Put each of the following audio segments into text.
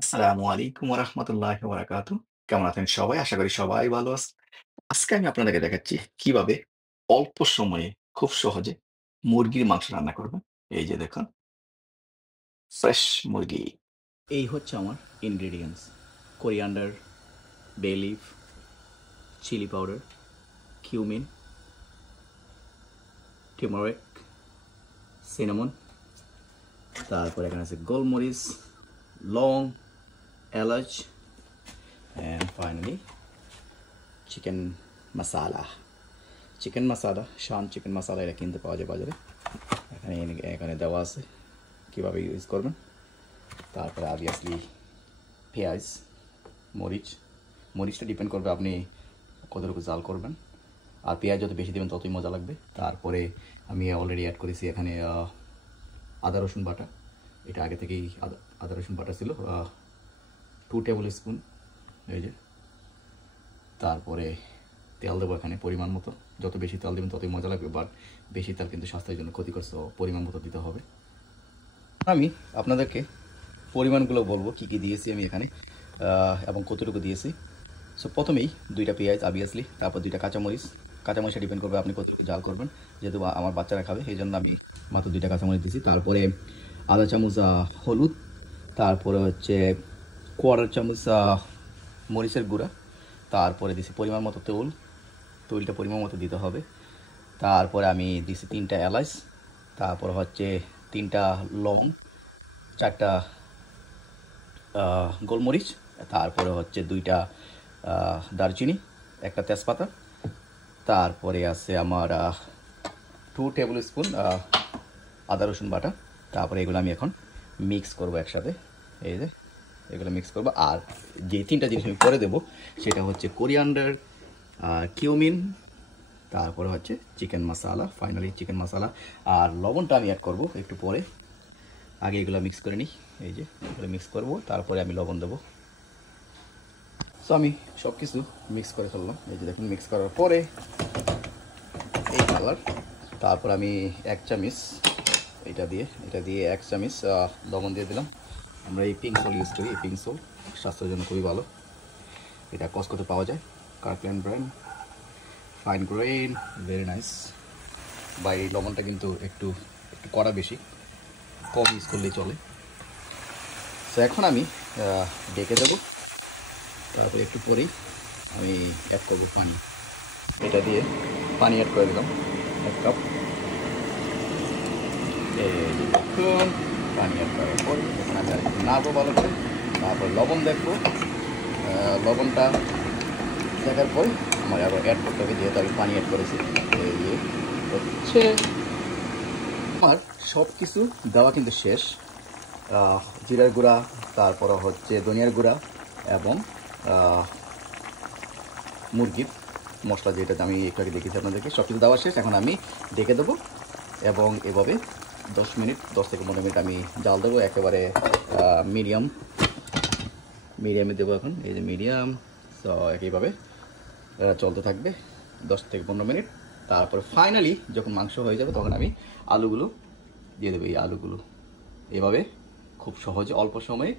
আসসালামু আলাইকুম ওয়া রাহমাতুল্লাহি ওয়া বারাকাতুহু। কেমন আছেন সবাই? আশা করি সবাই ভালো আছেন। আজকে আমি আপনাদেরকে দেখাচ্ছি কিভাবে অল্প সময়ে খুব সহজে মুরগির মাংস রান্না করবেন। এই যে দেখুন, ফ্রেশ মুরগি। এই হচ্ছে আমার ingredients: coriander, bay leaf, chilli powder, cumin, turmeric, cinnamon, তারপর এখানে আছে গোলমরিচ, লং, এলাচ, and finally chicken masala. Chicken masala, Shan chicken মাসালা এটা কিনতে পাওয়া যায় বাজারে। এখানে এখানে দেওয়া আছে কীভাবে ইউজ করবেন। তারপরে অবভিয়াসলি পেঁয়াজ, মরিচ। মরিচটা ডিপেন্ড করবে আপনি কতটুকু জাল করবেন, আর পেঁয়াজ যত বেশি দেবেন ততই মজা লাগবে। তারপরে আমি অলরেডি অ্যাড করেছি এখানে আদা রসুন বাটা। এটা আগে থেকেই আদা রসুন বাটা ছিল 2 টেবিল স্পুন। এই যে, তারপরে তেল দেবো এখানে পরিমাণ মতো। যত বেশি তেল দেবেন ততই মজা লাগবে, বাট বেশি তেল কিন্তু স্বাস্থ্যের জন্য ক্ষতিকর, সো পরিমাণ মতো দিতে হবে। আমি আপনাদেরকে পরিমাণগুলো বলবো কী কী দিয়েছি আমি এখানে এবং কতটুকু দিয়েছি। সো প্রথমেই 2টা পেঁয়াজ অবভিয়াসলি, তারপর 2টা কাঁচামরিচ। কাঁচামরিচটা ডিপেন্ড করবে আপনি কতটুকু জাল করবেন, যেহেতু আমার বাচ্চারা খাবে এই জন্য আমি মাত্র 2টা কাঁচামরিচ দিয়েছি। তারপরে আধা চামচ হলুদ, তারপরে হচ্ছে কোয়ার্টার চামচ মরিচের গুঁড়া, তারপরে দিছি পরিমাণ মতো তৈলটা পরিমাণ মতো দিতে হবে। তারপরে আমি দিছি 3টা এলাচ, তারপর হচ্ছে 3টা লং, 4টা গোলমরিচ, তারপরে হচ্ছে 2টা দারচিনি, একটা তেজপাতা। তারপরে আছে আমার 2 টেবিল স্পুন আদা রসুন বাটা। তারপরে এগুলো আমি এখন মিক্স করব একসাথে। এই যে এগুলো মিক্স করব। আর যে 3টা জিনিস আমি পরে দেবো সেটা হচ্ছে কোরিয়ান্ডার, কিউমিন, তারপরে হচ্ছে চিকেন মশলা, ফাইনালি চিকেন মশলা। আর লবণটা আমি অ্যাড করব একটু পরে, আগে এগুলো মিক্স করে নিই। এই যে এগুলো মিক্স করব, তারপরে আমি লবণ দেবো। সো আমি সব কিছু মিক্স করে ফেললাম। এই যে দেখুন, মিক্স করার পরে এই কালার। তারপর আমি 1 চামচ এটা দিয়ে 1 চামচ লবণ দিয়ে দিলাম। আমরা এই পিঙ্ক সল ইউজ করি। এই পিঙ্ক সল স্বাস্থ্যের জন্য খুবই ভালো। এটা কস্টকোতে পাওয়া যায়, Kirkland brand, fine grain, very nice. বা এই লবণটা কিন্তু একটু কড়া বেশি, কম ইউজ করলেই চলে। তো এখন আমি ডেকে দেবো। তারপরে একটু পরেই আমি অ্যাড করবো পানি। এটা দিয়ে পানি অ্যাড করে দিলাম 1 কাপ। দেখুন, পানি অ্যাড করার পর এখন আমি আরেকটু নাড়বো ভালো করে। তারপর লবণ দেখবো। লবণটা দেখার পর আমার আরও অ্যাড করতে হবে, যেহেতু আমি পানি অ্যাড করেছি। এই হচ্ছে আমার সব কিছু দেওয়া কিন্তু শেষ। জিরার গুঁড়া, তারপর হচ্ছে ধনিয়ার গুঁড়া এবং মুরগির মশলা, যেটা আমি একটু আগে দেখেছি আপনাদেরকে, সব কিছু দেওয়া শেষ। এখন আমি ডেকে দেবো এবং এভাবে 10 মিনিট, 10 থেকে 15 মিনিট আমি জাল দেবো। একেবারে মিডিয়ামে দেবো এখন। এই যে মিডিয়াম। তো একইভাবে চলতে থাকবে 10 থেকে 15 মিনিট। তারপর ফাইনালি যখন মাংস হয়ে যাবে তখন আমি আলুগুলো দিয়ে দেবো। এই আলুগুলো এভাবে খুব সহজে অল্প সময়ে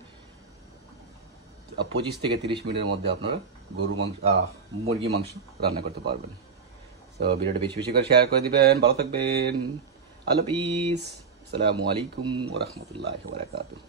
25 থেকে 30 মিনিটের মধ্যে আপনারা মুরগি মাংস রান্না করতে পারবেন। সো ভিডিওটা বেশি বেশি করে শেয়ার করে দিবেন। ভালো থাকবেন। আল্লাহ হাফিজ। আসসালামু আলাইকুম ওয়া রাহমাতুল্লাহি ওয়া বারাকাতুহু।